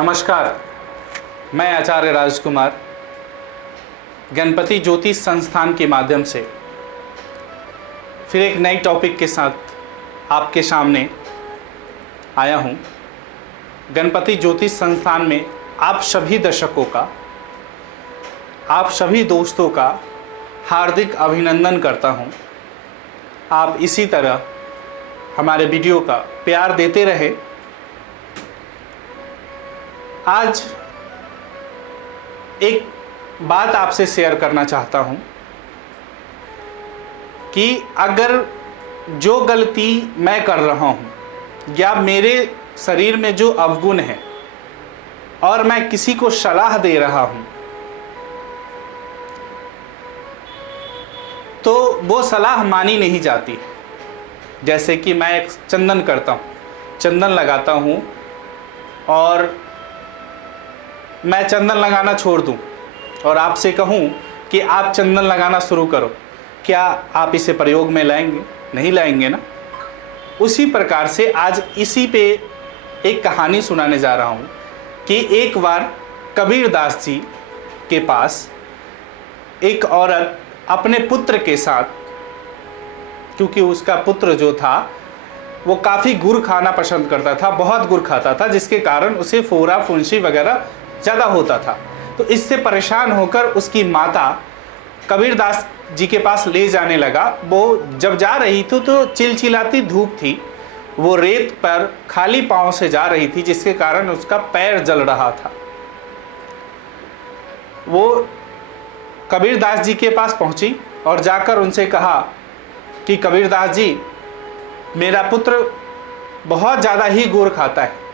नमस्कार, मैं आचार्य राजकुमार गणपति ज्योतिष संस्थान के माध्यम से फिर एक नई टॉपिक के साथ आपके सामने आया हूं। गणपति ज्योतिष संस्थान में आप सभी दर्शकों का, आप सभी दोस्तों का हार्दिक अभिनंदन करता हूं। आप इसी तरह हमारे वीडियो का प्यार देते रहे। आज एक बात आपसे शेयर करना चाहता हूं कि अगर जो गलती मैं कर रहा हूं या मेरे शरीर में जो अवगुण है और मैं किसी को सलाह दे रहा हूं तो वो सलाह मानी नहीं जाती। जैसे कि मैं एक चंदन करता हूं, चंदन लगाता हूं और मैं चंदन लगाना छोड़ दूं और आपसे कहूं कि आप चंदन लगाना शुरू करो, क्या आप इसे प्रयोग में लाएंगे? नहीं लाएंगे ना। उसी प्रकार से आज इसी पे एक कहानी सुनाने जा रहा हूं कि एक बार कबीरदास जी के पास एक औरत अपने पुत्र के साथ, क्योंकि उसका पुत्र जो था वो काफ़ी गुड़ खाना पसंद करता था, बहुत गुड़ खाता था, जिसके कारण उसे फोड़ा फुंसी वगैरह ज़्यादा होता था। तो इससे परेशान होकर उसकी माता कबीरदास जी के पास ले जाने लगा। वो जब जा रही थी तो चिलचिलाती धूप थी, वो रेत पर खाली पांव से जा रही थी, जिसके कारण उसका पैर जल रहा था। वो कबीरदास जी के पास पहुंची और जाकर उनसे कहा कि कबीरदास जी, मेरा पुत्र बहुत ज़्यादा ही गुड़ खाता है,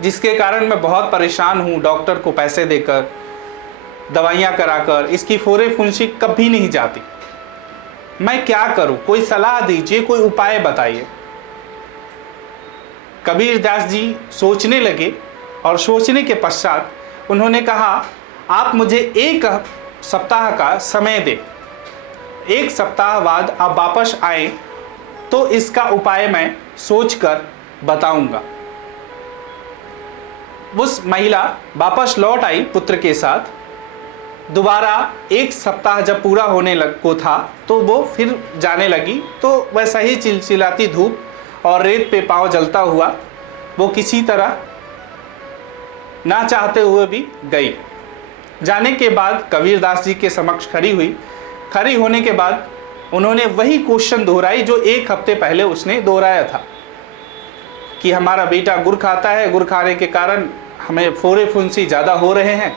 जिसके कारण मैं बहुत परेशान हूँ। डॉक्टर को पैसे देकर, दवाइयाँ कराकर इसकी फोड़े फुंसी कभी नहीं जाती। मैं क्या करूँ? कोई सलाह दीजिए, कोई उपाय बताइए। कबीरदास जी सोचने लगे और सोचने के पश्चात उन्होंने कहा, आप मुझे एक सप्ताह का समय दें, एक सप्ताह बाद आप वापस आए तो इसका उपाय मैं सोचकर बताऊंगा। उस महिला वापस लौट आई पुत्र के साथ। दोबारा एक सप्ताह जब पूरा होने को था तो वो फिर जाने लगी, तो वैसा ही चिलचिलाती धूप और रेत पे पांव जलता हुआ वो किसी तरह ना चाहते हुए भी गई। जाने के बाद कबीरदास जी के समक्ष खड़ी हुई। खड़ी होने के बाद उन्होंने वही क्वेश्चन दोहराई जो एक हफ्ते पहले उसने दोहराया था कि हमारा बेटा गुड़ खाता है, गुड़ खाने के कारण हमें फोड़े फुंसी ज़्यादा हो रहे हैं,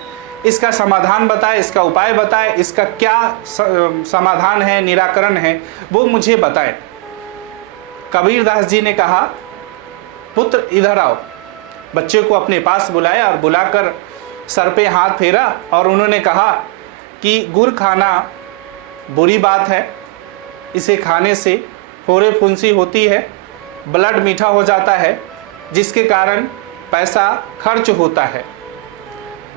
इसका समाधान बताए, इसका उपाय बताए, इसका क्या समाधान है, निराकरण है, वो मुझे बताए। कबीरदास जी ने कहा, पुत्र इधर आओ। बच्चे को अपने पास बुलाया और बुलाकर सर पे हाथ फेरा और उन्होंने कहा कि गुड़ खाना बुरी बात है, इसे खाने से फोड़े फुंसी होती है, ब्लड मीठा हो जाता है, जिसके कारण पैसा खर्च होता है।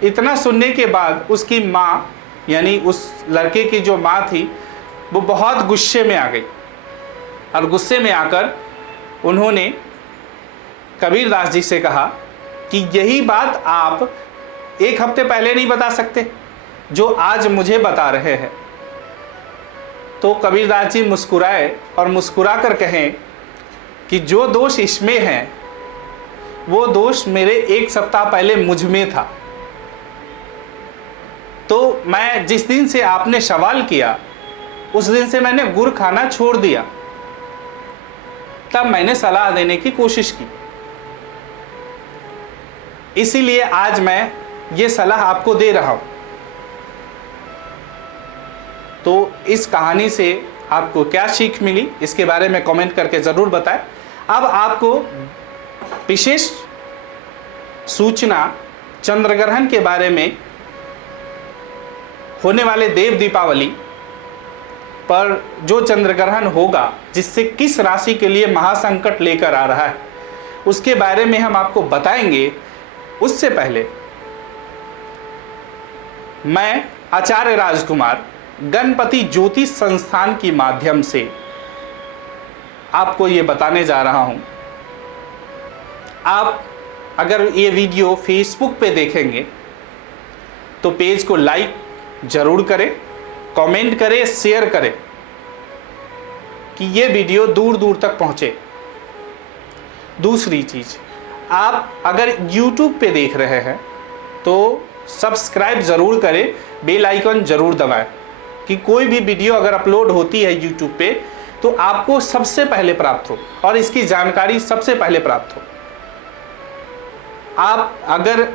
इतना सुनने के बाद उसकी माँ, यानी उस लड़के की जो माँ थी, वो बहुत गुस्से में आ गई और गुस्से में आकर उन्होंने कबीरदास जी से कहा कि यही बात आप एक हफ्ते पहले नहीं बता सकते जो आज मुझे बता रहे हैं। तो कबीरदास जी मुस्कुराए और मुस्कुरा कर कहें कि जो दोष इसमें है वो दोष मेरे एक सप्ताह पहले मुझ में था। तो मैं जिस दिन से आपने सवाल किया उस दिन से मैंने गुड़ खाना छोड़ दिया, तब मैंने सलाह देने की कोशिश की। इसीलिए आज मैं ये सलाह आपको दे रहा हूं। तो इस कहानी से आपको क्या सीख मिली, इसके बारे में कमेंट करके ज़रूर बताएं। अब आपको विशेष सूचना चंद्रग्रहण के बारे में, होने वाले देव दीपावली पर जो चंद्रग्रहण होगा, जिससे किस राशि के लिए महासंकट लेकर आ रहा है, उसके बारे में हम आपको बताएंगे। उससे पहले मैं आचार्य राजकुमार गणपति ज्योतिष संस्थान के माध्यम से आपको ये बताने जा रहा हूं, आप अगर ये वीडियो फेसबुक पे देखेंगे तो पेज को लाइक जरूर करें, कमेंट करें, शेयर करें कि ये वीडियो दूर दूर तक पहुंचे। दूसरी चीज़, आप अगर YouTube पे देख रहे हैं तो सब्सक्राइब ज़रूर करें, बेल आइकन ज़रूर दबाएं कि कोई भी वीडियो अगर अपलोड होती है YouTube पे तो आपको सबसे पहले प्राप्त हो और इसकी जानकारी सबसे पहले प्राप्त हो। आप अगर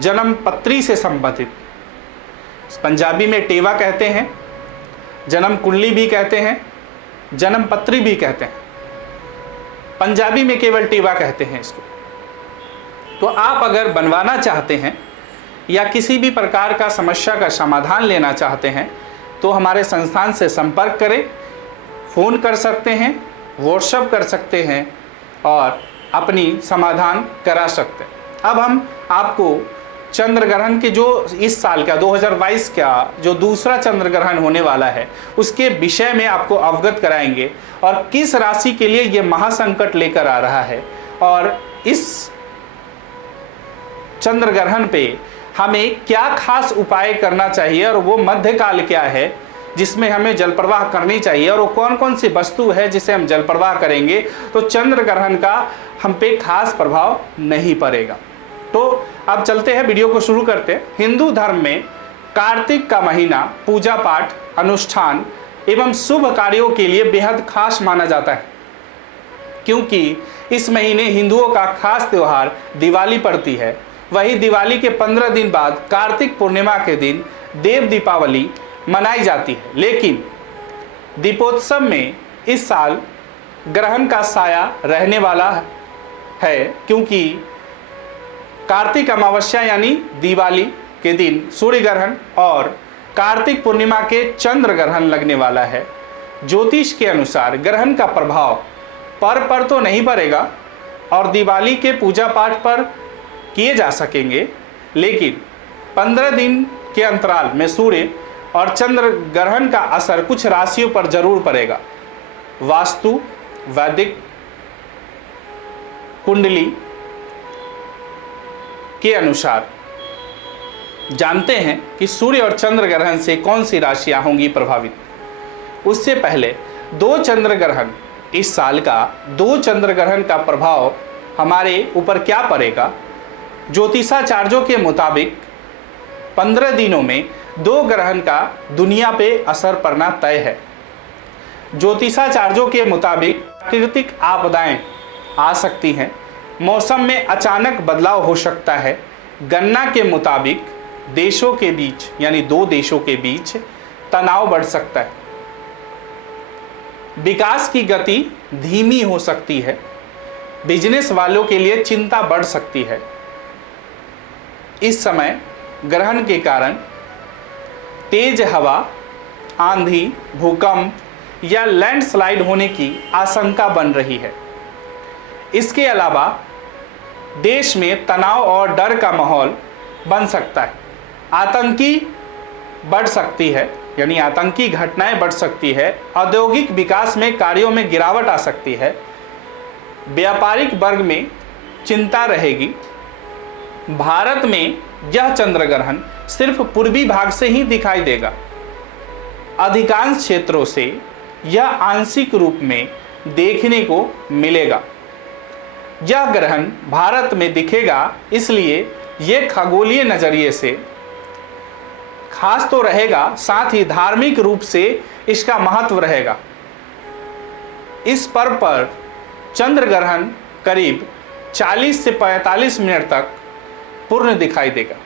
जन्म पत्री से संबंधित, पंजाबी में टेवा कहते हैं, जन्म कुंडली भी कहते हैं, जन्म पत्री भी कहते हैं, पंजाबी में केवल टेवा कहते हैं इसको, तो आप अगर बनवाना चाहते हैं या किसी भी प्रकार का समस्या का समाधान लेना चाहते हैं तो हमारे संस्थान से संपर्क करें। फ़ोन कर सकते हैं, व्हाट्सएप कर सकते हैं और अपनी समाधान करा सकते हैं। अब हम आपको चंद्र ग्रहण के जो इस साल का 2022 का जो दूसरा चंद्र ग्रहण होने वाला है उसके विषय में आपको अवगत कराएंगे और किस राशि के लिए ये महासंकट लेकर आ रहा है और इस चंद्र ग्रहण पे हमें क्या खास उपाय करना चाहिए और वो मध्यकाल क्या है जिसमें हमें जल प्रवाह करनी चाहिए और वो कौन कौन सी वस्तु है जिसे हम जल प्रवाह करेंगे तो चंद्र ग्रहण का हम पे खास प्रभाव नहीं पड़ेगा। तो अब चलते हैं, वीडियो को शुरू करते हैं। हिंदू धर्म में कार्तिक का महीना पूजा पाठ, अनुष्ठान एवं शुभ कार्यों के लिए बेहद खास माना जाता है, क्योंकि इस महीने हिंदुओं का खास त्यौहार दिवाली पड़ती है। वही दिवाली के 15 दिन बाद कार्तिक पूर्णिमा के दिन देव दीपावली मनाई जाती है। लेकिन दीपोत्सव में इस साल ग्रहण का साया रहने वाला है, क्योंकि कार्तिक अमावस्या यानी दिवाली के दिन सूर्य ग्रहण और कार्तिक पूर्णिमा के चंद्र ग्रहण लगने वाला है। ज्योतिष के अनुसार ग्रहण का प्रभाव पर तो नहीं पड़ेगा और दिवाली के पूजा पाठ पर किए जा सकेंगे, लेकिन 15 दिन के अंतराल में सूर्य और चंद्र ग्रहण का असर कुछ राशियों पर जरूर पड़ेगा। वास्तु, वैदिक कुंडली के अनुसार जानते हैं कि सूर्य और चंद्र ग्रहण से कौन सी राशियां होंगी प्रभावित। उससे पहले दो चंद्र ग्रहण, इस साल का दो चंद्र ग्रहण का प्रभाव हमारे ऊपर क्या पड़ेगा। ज्योतिषाचार्यों के मुताबिक 15 दिनों में दो ग्रहण का दुनिया पे असर पड़ना तय है। ज्योतिषाचार्यों के मुताबिक प्राकृतिक आपदाएं आ सकती हैं, मौसम में अचानक बदलाव हो सकता है। गणना के मुताबिक देशों के बीच यानी दो देशों के बीच तनाव बढ़ सकता है। विकास की गति धीमी हो सकती है। बिजनेस वालों के लिए चिंता बढ़ सकती है। इस समय ग्रहण के कारण तेज हवा, आंधी, भूकंप या लैंडस्लाइड होने की आशंका बन रही है। इसके अलावा देश में तनाव और डर का माहौल बन सकता है। आतंकी बढ़ सकती है यानी आतंकी घटनाएं बढ़ सकती है। औद्योगिक विकास में कार्यों में गिरावट आ सकती है। व्यापारिक वर्ग में चिंता रहेगी। भारत में यह चंद्र ग्रहण सिर्फ पूर्वी भाग से ही दिखाई देगा। अधिकांश क्षेत्रों से यह आंशिक रूप में देखने को मिलेगा। यह ग्रहण भारत में दिखेगा, इसलिए यह खगोलीय नजरिए से खास तो रहेगा, साथ ही धार्मिक रूप से इसका महत्व रहेगा। इस पर्व पर चंद्र ग्रहण करीब 40 से 45 मिनट तक पूर्ण दिखाई देगा।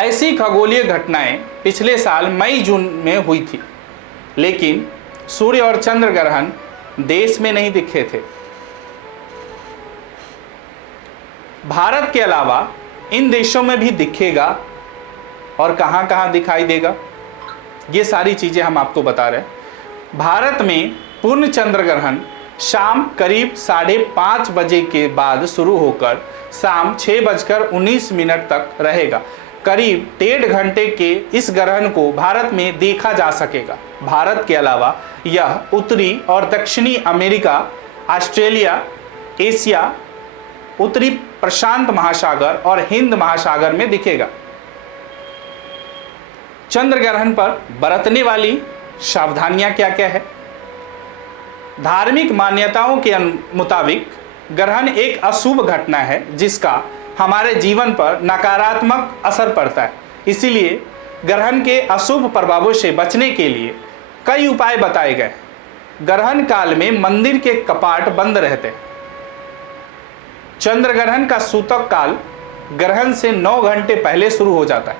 ऐसी खगोलीय घटनाएं पिछले साल मई-जून में हुई थी, लेकिन सूर्य और चंद्र ग्रहण देश में नहीं दिखे थे। भारत के अलावा इन देशों में भी दिखेगा और कहां कहां दिखाई देगा, ये सारी चीजें हम आपको बता रहे हैं। भारत में पूर्ण चंद्र ग्रहण शाम करीब 5:30 बजे के बाद शुरू होकर शाम 6:19 तक रहेगा। करीब 1.5 घंटे के इस ग्रहण को भारत में देखा जा सकेगा। भारत के अलावा यह उत्तरी और दक्षिणी अमेरिका, ऑस्ट्रेलिया, एशिया, उत्तरी प्रशांत महासागर और हिंद महासागर में दिखेगा। चंद्र ग्रहण पर बरतने वाली सावधानियां क्या क्या है? धार्मिक मान्यताओं के मुताबिक ग्रहण एक अशुभ घटना है जिसका हमारे जीवन पर नकारात्मक असर पड़ता है। इसीलिए ग्रहण के अशुभ प्रभावों से बचने के लिए कई उपाय बताए गए। ग्रहण काल में मंदिर के कपाट बंद रहते हैं। चंद्र ग्रहण का सूतक काल ग्रहण से 9 घंटे पहले शुरू हो जाता है।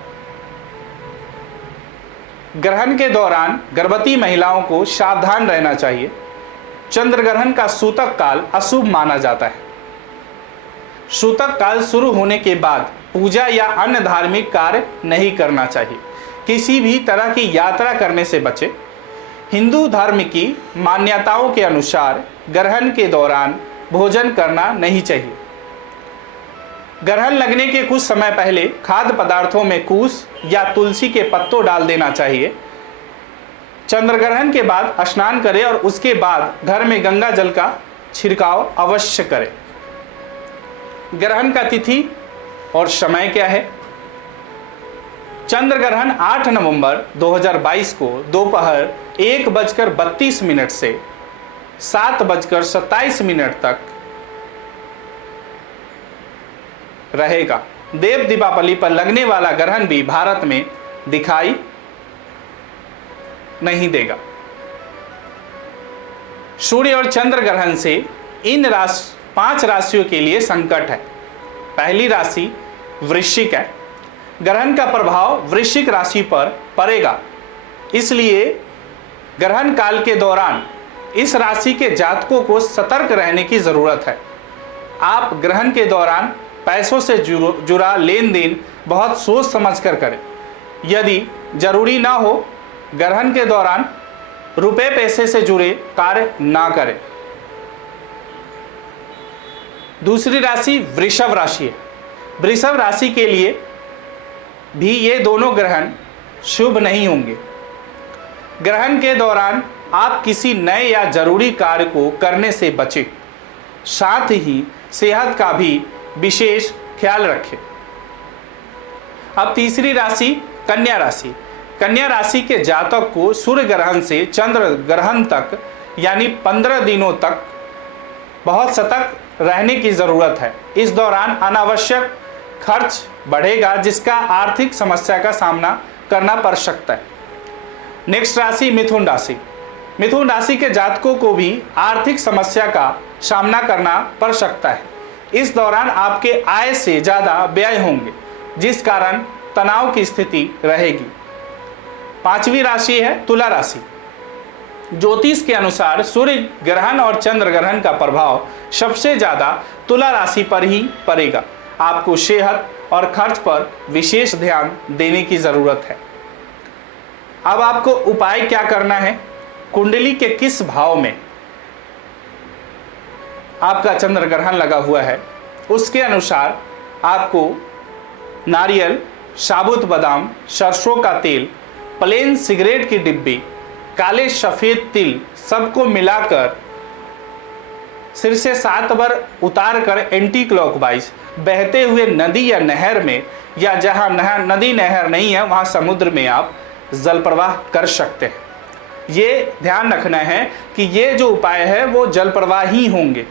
ग्रहण के दौरान गर्भवती महिलाओं को सावधान रहना चाहिए। चंद्र ग्रहण का सूतक काल अशुभ माना जाता है। सूतक काल शुरू होने के बाद पूजा या अन्य धार्मिक कार्य नहीं करना चाहिए। किसी भी तरह की यात्रा करने से बचें। हिंदू धर्म की मान्यताओं के अनुसार ग्रहण के दौरान भोजन करना नहीं चाहिए। ग्रहण लगने के कुछ समय पहले खाद्य पदार्थों में कुश या तुलसी के पत्तों डाल देना चाहिए। चंद्र ग्रहण के बाद स्नान करें और उसके बाद घर में गंगा जल का छिड़काव अवश्य करें। ग्रहण का तिथि और समय क्या है? चंद्र ग्रहण 8 नवंबर 2022 को दोपहर 1:32 से 7:27 तक रहेगा। देव दीपावली पर लगने वाला ग्रहण भी भारत में दिखाई नहीं देगा। सूर्य और चंद्र ग्रहण से इन 5 राशियों के लिए संकट है। पहली राशि वृश्चिक है। ग्रहण का प्रभाव वृश्चिक राशि पर पड़ेगा, इसलिए ग्रहण काल के दौरान इस राशि के जातकों को सतर्क रहने की जरूरत है। आप ग्रहण के दौरान पैसों से जुड़ा लेन देन बहुत सोच समझ कर करें। यदि जरूरी ना हो, ग्रहण के दौरान रुपए पैसे से जुड़े कार्य ना करें। दूसरी राशि वृषभ राशि है। वृषभ राशि के लिए भी ये दोनों ग्रहण शुभ नहीं होंगे। ग्रहण के दौरान आप किसी नए या जरूरी कार्य को करने से बचें। साथ ही सेहत का भी विशेष ख्याल रखें। अब तीसरी राशि कन्या राशि। कन्या राशि के जातक को सूर्य ग्रहण से चंद्र ग्रहण तक यानी 15 दिनों तक बहुत सतर्क रहने की जरूरत है। इस दौरान अनावश्यक खर्च बढ़ेगा जिसका आर्थिक समस्या का सामना करना पड़ सकता है। नेक्स्ट राशि मिथुन राशि। मिथुन राशि के जातकों को भी आर्थिक समस्या का सामना करना पड़ सकता है। इस दौरान आपके आय से ज़्यादा व्यय होंगे जिस कारण तनाव की स्थिति रहेगी। पांचवी राशि है तुला राशि। ज्योतिष के अनुसार सूर्य ग्रहण और चंद्र ग्रहण का प्रभाव सबसे ज़्यादा तुला राशि पर ही पड़ेगा। आपको सेहत और खर्च पर विशेष ध्यान देने की ज़रूरत है। अब आपको उपाय क्या करना है? कुंडली के किस भाव में आपका चंद्र ग्रहण लगा हुआ है उसके अनुसार आपको नारियल, साबुत बादाम, सरसों का तेल, प्लेन सिगरेट की डिब्बी, काले सफ़ेद तिल सबको मिलाकर सिर से 7 बार उतार कर एंटी क्लॉकवाइज बहते हुए नदी या नहर में, या जहाँ नदी नहर नहीं है वहाँ समुद्र में आप जल प्रवाह कर सकते हैं। ये ध्यान रखना है कि ये जो उपाय है वो जल प्रवाह ही होंगे,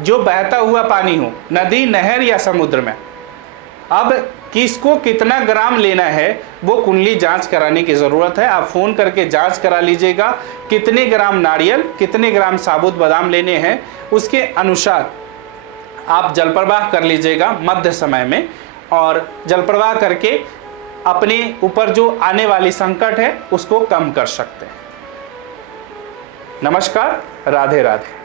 जो बहता हुआ पानी हो, नदी, नहर या समुद्र में। अब किसको कितना ग्राम लेना है वो कुंडली जांच कराने की ज़रूरत है। आप फ़ोन करके जांच करा लीजिएगा कितने ग्राम नारियल, कितने ग्राम साबुत बादाम लेने हैं, उसके अनुसार आप जल प्रवाह कर लीजिएगा मध्य समय में, और जल प्रवाह करके अपने ऊपर जो आने वाली संकट है उसको कम कर सकते हैं। नमस्कार, राधे राधे।